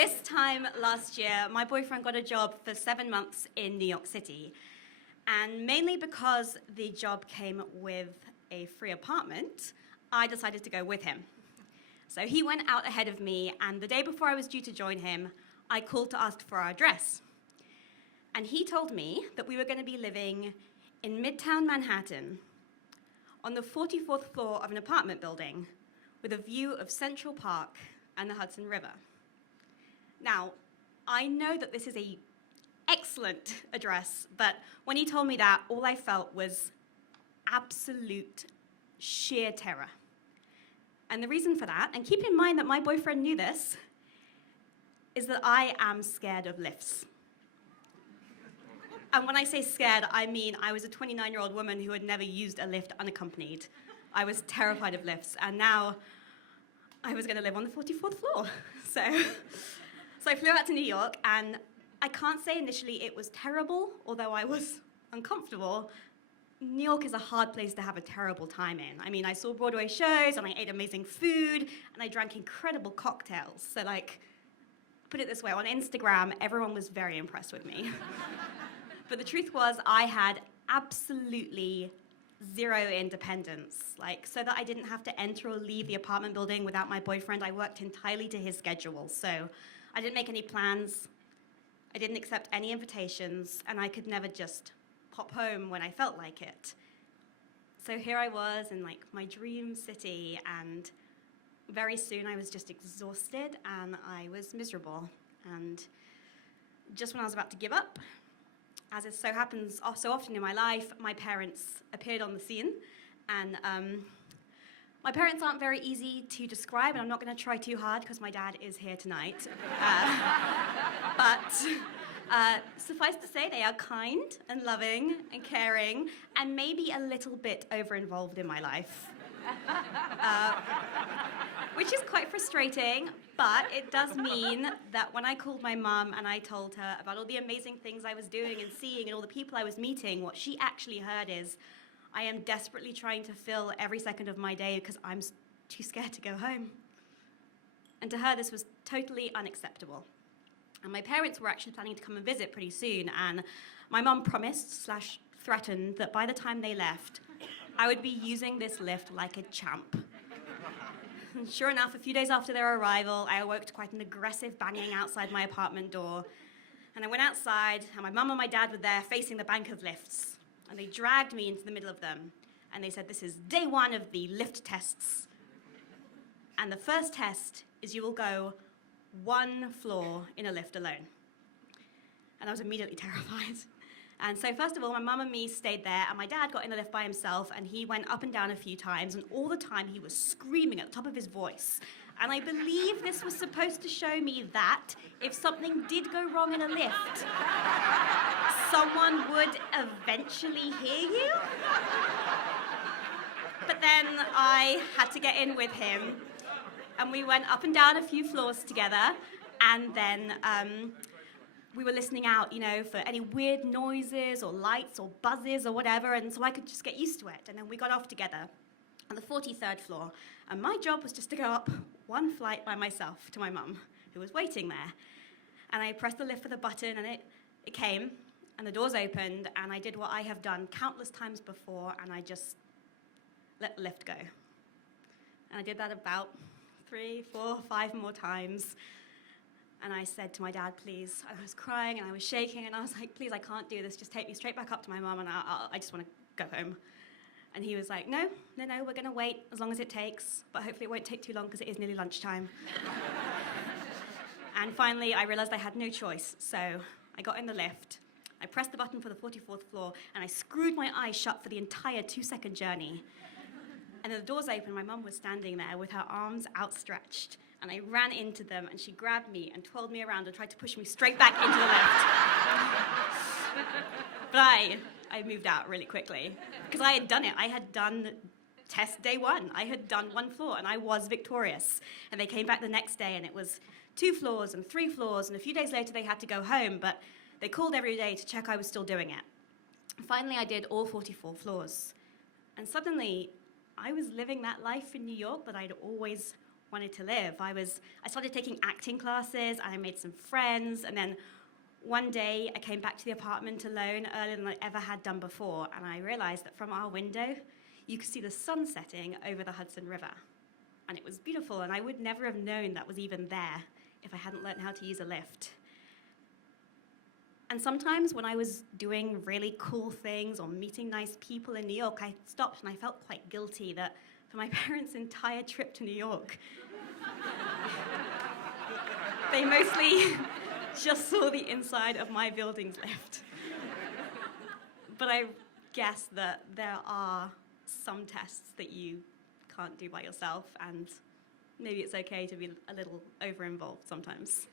This time last year, my boyfriend got a job for 7 months in New York City. And mainly because the job came with a free apartment, I decided to go with him. So he went out ahead of me, and the day before I was due to join him, I called to ask for our address. And he told me that we were going to be living in Midtown Manhattan on the 44th floor of an apartment building with a view of Central Park and the Hudson River. Now, I know that this is an excellent address, but when he told me that, all I felt was absolute sheer terror. And the reason for that, and keep in mind that my boyfriend knew this, is that I am scared of lifts. And when I say scared, I mean I was a 29-year-old woman who had never used a lift unaccompanied. I was terrified of lifts, and now I was going to live on the 44th floor. So I flew out to New York, and I can't say initially it was terrible, although I was uncomfortable. New York is a hard place to have a terrible time in. I mean, I saw Broadway shows, and I ate amazing food, and I drank incredible cocktails. So, put it this way, on Instagram, everyone was very impressed with me. But the truth was, I had absolutely zero independence. So that I didn't have to enter or leave the apartment building without my boyfriend, I worked entirely to his schedule. So I didn't make any plans, I didn't accept any invitations, and I could never just pop home when I felt like it. So here I was in my dream city, and very soon I was just exhausted and I was miserable. And just when I was about to give up, as it so happens so often in my life, my parents appeared on the scene. And my parents aren't very easy to describe, and I'm not going to try too hard because my dad is here tonight. But suffice to say, they are kind and loving and caring and maybe a little bit over-involved in my life. Which is quite frustrating, but it does mean that when I called my mum and I told her about all the amazing things I was doing and seeing and all the people I was meeting, what she actually heard is, I am desperately trying to fill every second of my day because I'm too scared to go home. And to her, this was totally unacceptable. And my parents were actually planning to come and visit pretty soon, and my mum promised/threatened that by the time they left, I would be using this lift like a champ. And sure enough, a few days after their arrival, I awoke to quite an aggressive banging outside my apartment door. And I went outside, and my mum and my dad were there facing the bank of lifts. And they dragged me into the middle of them. And they said, this is day 1 of the lift tests. And the first test is you will go 1 floor in a lift alone. And I was immediately terrified. And so first of all, my mum and me stayed there, and my dad got in the lift by himself, and he went up and down a few times, and all the time he was screaming at the top of his voice. And I believe this was supposed to show me that if something did go wrong in a lift, someone would eventually hear you. But then I had to get in with him, and we went up and down a few floors together, and then we were listening out, for any weird noises or lights or buzzes or whatever, and so I could just get used to it. And then we got off together on the 43rd floor, and my job was just to go up 1 flight by myself to my mum, who was waiting there. And I pressed the lift for the button, and it came, and the doors opened, and I did what I have done countless times before, and I just let the lift go. And I did that about 3, 4, 5 more times. And I said to my dad, please, and I was crying and I was shaking, and I was like, please, I can't do this. Just take me straight back up to my mum, and I just want to go home. And he was like, no, we're going to wait as long as it takes, but hopefully it won't take too long because it is nearly lunchtime. And finally, I realized I had no choice, so I got in the lift. I pressed the button for the 44th floor, and I screwed my eyes shut for the entire 2-second journey. And then the doors opened, my mum was standing there with her arms outstretched, and I ran into them, and she grabbed me and twirled me around and tried to push me straight back into the lift. But I moved out really quickly, because I had done it. I had done test day 1. I had done 1 floor, and I was victorious. And they came back the next day, and it was 2 floors and 3 floors, and a few days later they had to go home, but they called every day to check I was still doing it. Finally, I did all 44 floors. And suddenly, I was living that life in New York that I'd always wanted to live. I started taking acting classes, and I made some friends, and then one day I came back to the apartment alone earlier than I ever had done before, and I realized that from our window, you could see the sun setting over the Hudson River. And it was beautiful, and I would never have known that was even there if I hadn't learned how to use a lift. And sometimes when I was doing really cool things or meeting nice people in New York, I stopped and I felt quite guilty that for my parents' entire trip to New York, they mostly just saw the inside of my building's lift. But I guess that there are some tests that you can't do by yourself, and maybe it's okay to be a little over-involved sometimes.